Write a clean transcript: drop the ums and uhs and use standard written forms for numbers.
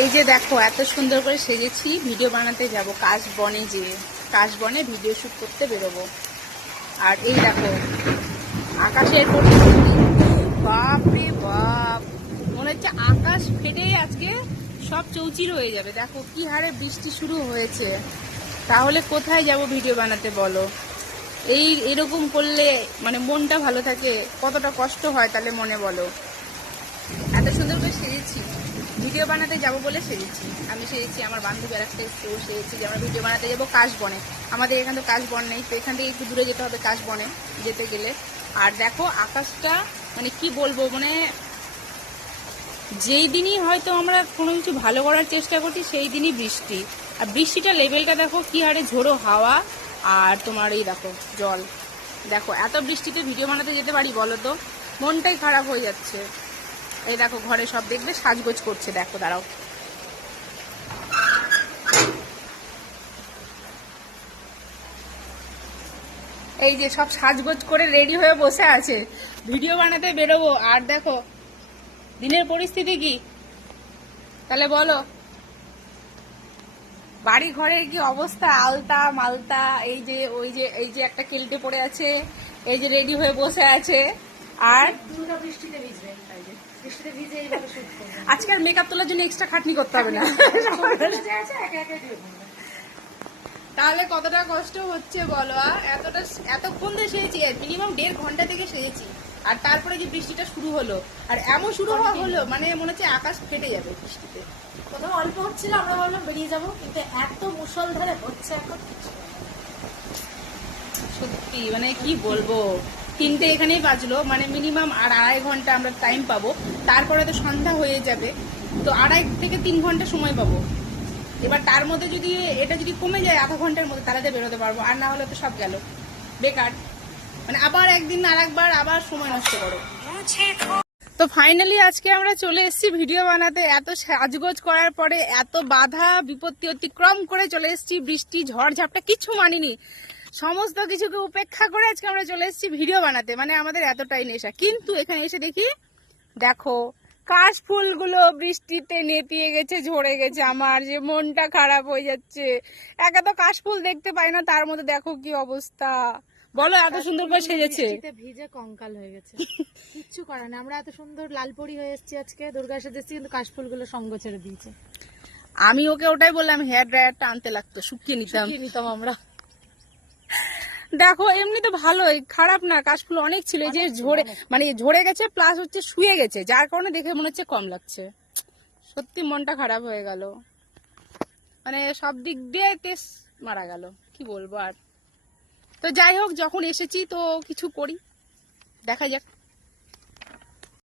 এই যে দেখো এত সুন্দর করে সেজেছি, ভিডিও বানাতে যাব কাশবনে, যে কাশবনে ভিডিও শুট করতে বেরোবো। আর এই দেখো আকাশের পরিস্থিতি, বাপ রে বাপ, মনে হচ্ছে আকাশ ফেটে আজকে সব চৌচির হয়ে যাবে। দেখো কি হারে বৃষ্টি শুরু হয়েছে, তাহলে কোথায় যাব ভিডিও বানাতে বলো? এরকম করলে মানে মনটা ভালো থাকে, কতটা কষ্ট হয় তাহলে মনে বলো। এত সুন্দর করে সেজেছি, ভিডিও বানাতে যাব বলে সেজেছি। আমি সেজেছি, আমার বান্ধবী আর একটা এসছে, ও সেজেছি যে আমরা ভিডিও বানাতে যাবো কাশবনে। আমাদের এখানে তো কাশবন নেই, তো এখান থেকে একটু দূরে যেতে হবে কাশবনে যেতে গেলে। আর দেখো আকাশটা মানে কি বলবো, মানে যেই দিনই হয়তো আমরা কোনো কিছু ভালো করার চেষ্টা করছি সেই দিনই বৃষ্টি। আর বৃষ্টিটা লেভেলটা দেখো কি হারে ঝোড়ো হাওয়া, আর তোমার এই দেখো জল। দেখো এত বৃষ্টিতে ভিডিও বানাতে যেতে পারি বলো তো? মনটাই খারাপ হয়ে যাচ্ছে। এই দেখো ঘরে সব দেখবে সাজগোজ করছে, দেখো দাঁড়াও। এই যে সব সাজগোজ করে রেডি হয়ে বসে আছে, ভিডিও বানাতে বেরোবো। আর দেখো দিনের পরিস্থিতি কি তাহলে বলো? বাড়ি ঘরের কি অবস্থা, আলতা মালতা, এই যে এই যে একটা কেল্টে পড়ে আছে, এই যে রেডি হয়ে বসে আছে। আর আজকে আর মেকআপ তোলার জন্য এক্সট্রা খাটনি করতে হবে না। তাহলে কতটা কষ্ট হচ্ছে বলো? এতক্ষণ ধরে সেজেছি, মিনিমাম 1.5 ঘন্টা থেকে সেজেছি, আর তারপরে যে বৃষ্টিটা শুরু হলো, আর এমন শুরু হলো মানে মনে হচ্ছে আকাশ ফেটে যাবে বৃষ্টিতে। প্রথমে অল্প হচ্ছিল, আমরা ভাবলাম বেরিয়ে যাবো, কিন্তু এত মুষলধারে হচ্ছে এখন। সত্যি মানে কি বলবো, 3টে এখানেই বাজলো, মানে মিনিমাম আর 2.5 ঘন্টা আমরা টাইম পাবো, তারপরে তো সন্ধ্যা হয়ে যাবে, তো 2.5 থেকে 3 ঘন্টা সময় পাবো। এবার তার মধ্যে যদি এটা যদি কমে যায় আধা ঘন্টার মধ্যে, তাহলে বেরোতে পারবো, আর না হলে তো সব গেল বেকার। মানে আবার একদিন আর একবার আবার সময় নষ্ট করো। তো ফাইনালি আজকে আমরা চলে এসেছি ভিডিও বানাতে। এত সাজগোজ করার পরে, এত বাধা বিপত্তি অতিক্রম করে চলে এসেছি, বৃষ্টি ঝড় ঝাপটা কিছু মানিনি, সমস্ত কিছুকে উপেক্ষা করে আজকে আমরা চলে এসেছি ভিডিও বানাতে। মানে আমাদের এতটাই নেশা। কিন্তু এখানে এসে দেখি, দেখো কাশ ফুলগুলো বৃষ্টিতে নেতিয়ে গেছে, ঝরে গেছে, আমার যে মনটা খারাপ হয়ে যাচ্ছে। একা তো কাশ ফুল দেখতে পাই না, তার মধ্যে দেখো কি অবস্থা বলো। এত সুন্দর করে সেজেছে, ভিজে কঙ্কাল হয়ে গেছে, কিচ্ছু করে না। আমরা এত সুন্দর লালপরি হয়ে এসেছি আজকে, দুর্গা সেজেছি, কিন্তু কাশফুলগুলো সঙ্গ ছেড়ে দিয়েছে। আমি ওকে ওটাই বললাম, হেয়ার ড্রায়ারটা আনতে লাগতো, শুকিয়ে নিতাম আমরা। দেখো এমনি তো ভালোই, খারাপ না, কাশফুল অনেক ছিল, এই যে ঝরে মানে ঝরে গেছে প্লাস হচ্ছে শুয়ে গেছে, যার কারণে দেখে মনে হচ্ছে কম লাগছে। সত্যি মনটা খারাপ হয়ে গেল, মানে সব দিক দিয়ে তেজ মারা গেল, কি বলবো আর। তো যাই হোক, যখন এসেছি তো কিছু করি, দেখা যাক।